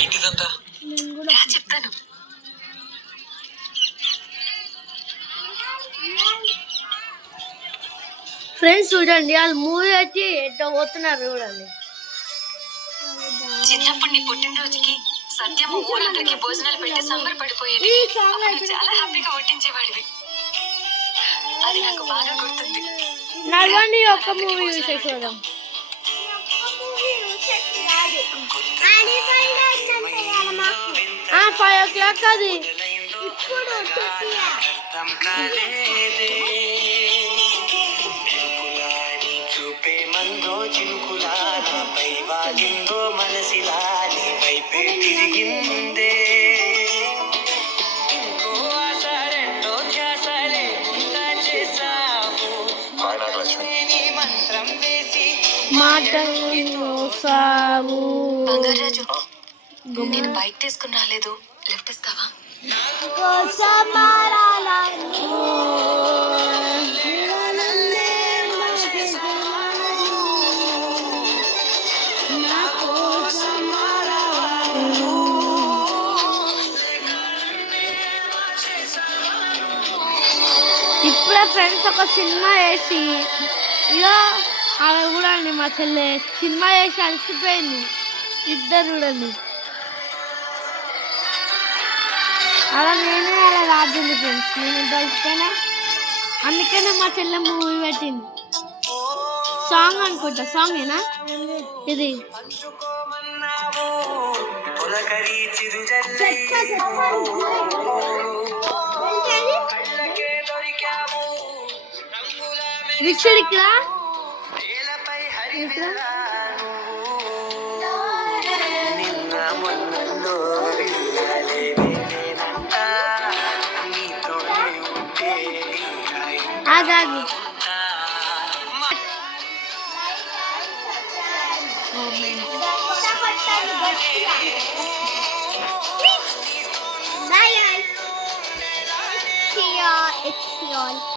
ఏంటిదంతా చెప్తాను. ఫ్రెండ్స్ చూడండి, వాళ్ళు మూవీ వచ్చి ఎట్లా పోతున్నారు చూడండి. చిన్నప్పుడు నీ పుట్టినరోజుకి సత్యము ఊరందరికి భోజనాలు పెట్టి సంబరపడిపోయేది. చాలా హ్యాపీగా వడ్డించేవాడివి. అది నాకు బాగా గుర్తుంది. నడవండి, ఒక్క మూవీ చూసేద్దాం. 5 o'clock అది. చూపే మందో చినుకులా నాపై వాలిందో మనసిలా నీ వైపే తిరిగిందే. ఇంకో ఆశ రెండో ధ్యాసలే ఇంత చేసావు. నీ మంత్రం వేసి మాటలు సావు. బంగారాజు, నేను బైక్ తీసుకుని రాలేదు, లిఫ్ట్ ఇస్తావా? ఇప్పుడే ఫ్రెండ్స్ ఒక సినిమా వేసి ఇక ఆమె కూడా అండి, మా చెల్లె సినిమా వేసి అలసిపోయింది. ఇద్దరు చూడండి, అలా నేనే అలా రాజుంది ఫ్రెండ్స్. నేను ఎంత అలసిపోయినా, అందుకనే మా చెల్లె మూవీ పెట్టింది. సాంగ్ అనుకుంటా, సాంగ్ ఏనా ఇది? విక్షడికి ఆగాగి Bye guys. See ya. It's all.